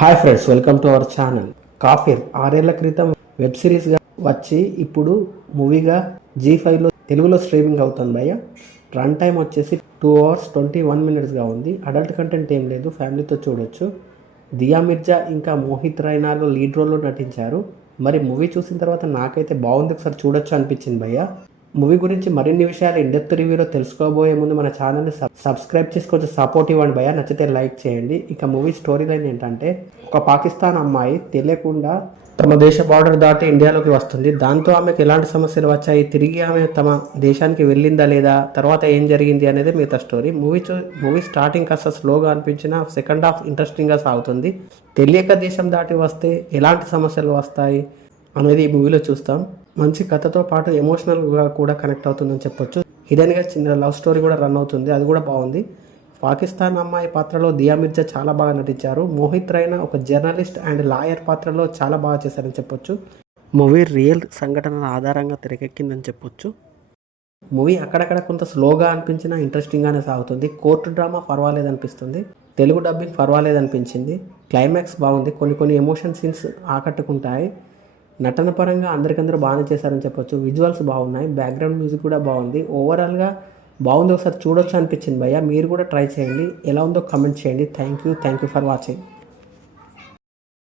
Hi friends, welcome to our channel. Kaafir 6 ఏళ్ల క్రితం web సిరీస్గా వచ్చి ఇప్పుడు మూవీగా G5లో తెలుగులో స్ట్రీమింగ్ అవుతుంది భయ్య. రన్ టైం వచ్చేసి 2 hours 21 minutesగా ఉంది. అడల్ట్ కంటెంట్ ఏం లేదు, ఫ్యామిలీతో చూడొచ్చు. దియా మిర్జా ఇంకా మోహిత్ రైనాలు లీడ్ రోల్లో నటించారు. మరి మూవీ చూసిన తర్వాత నాకైతే బాగుంది, ఒకసారి చూడొచ్చు అనిపించింది భయ్య. మూవీ గురించి మరిన్ని విషయాలు ఇండెప్త్ రివ్యూలో తెలుసుకోబోయే ముందు మన ఛానల్ని సబ్స్క్రైబ్ చేసి కొంచెం సపోర్ట్ ఇవ్వండి భయ్య. నచ్చితే లైక్ చేయండి. ఇక మూవీ స్టోరీ లైన్ ఏంటంటే, ఒక పాకిస్తాన్ అమ్మాయి తెలియకుండా తమ దేశ బార్డర్ దాటి ఇండియాలోకి వస్తుంది. దాంతో ఆమెకు ఎలాంటి సమస్యలు వచ్చాయి, తిరిగి ఆమె తమ దేశానికి వెళ్ళిందా లేదా, తర్వాత ఏం జరిగింది అనేది మిగతా స్టోరీ. మూవీ స్టార్టింగ్ కాస్త స్లోగా అనిపించిన సెకండ్ హాఫ్ ఇంట్రెస్టింగ్గా సాగుతుంది. తెలియక దేశం దాటి వస్తే ఎలాంటి సమస్యలు వస్తాయి అనేది ఈ మూవీలో చూస్తాం. మంచి కథతో పాటు ఎమోషనల్గా కూడా కనెక్ట్ అవుతుందని చెప్పొచ్చు. హిడెన్గా చిన్న లవ్ స్టోరీ కూడా రన్ అవుతుంది, అది కూడా బాగుంది. పాకిస్తాన్ అమ్మాయి పాత్రలో దియా మిర్జా చాలా బాగా నటించారు. మోహిత్ రైనా ఒక జర్నలిస్ట్ అండ్ లాయర్ పాత్రలో చాలా బాగా చేశారని చెప్పొచ్చు. మూవీ రియల్ సంఘటనల ఆధారంగా తెరకెక్కిందని చెప్పొచ్చు. మూవీ అక్కడక్కడ కొంత స్లోగా అనిపించినా ఇంట్రెస్టింగ్గానే సాగుతుంది. కోర్టు డ్రామా పర్వాలేదనిపిస్తుంది. తెలుగు డబ్బింగ్ పర్వాలేదనిపించింది. క్లైమాక్స్ బాగుంది. కొన్ని ఎమోషన్ సీన్స్ ఆకట్టుకుంటాయి. నటన పరంగా అందరికందరూ బాగానే చేశారని చెప్పొచ్చు. విజువల్స్ బాగున్నాయి, బ్యాక్గ్రౌండ్ మ్యూజిక్ కూడా బాగుంది. ఓవరాల్గా బాగుంది, ఒకసారి చూడొచ్చు అనిపించింది భయ్య. మీరు కూడా ట్రై చేయండి. ఎలా ఉందో కమెంట్ చేయండి. Thank you for watching.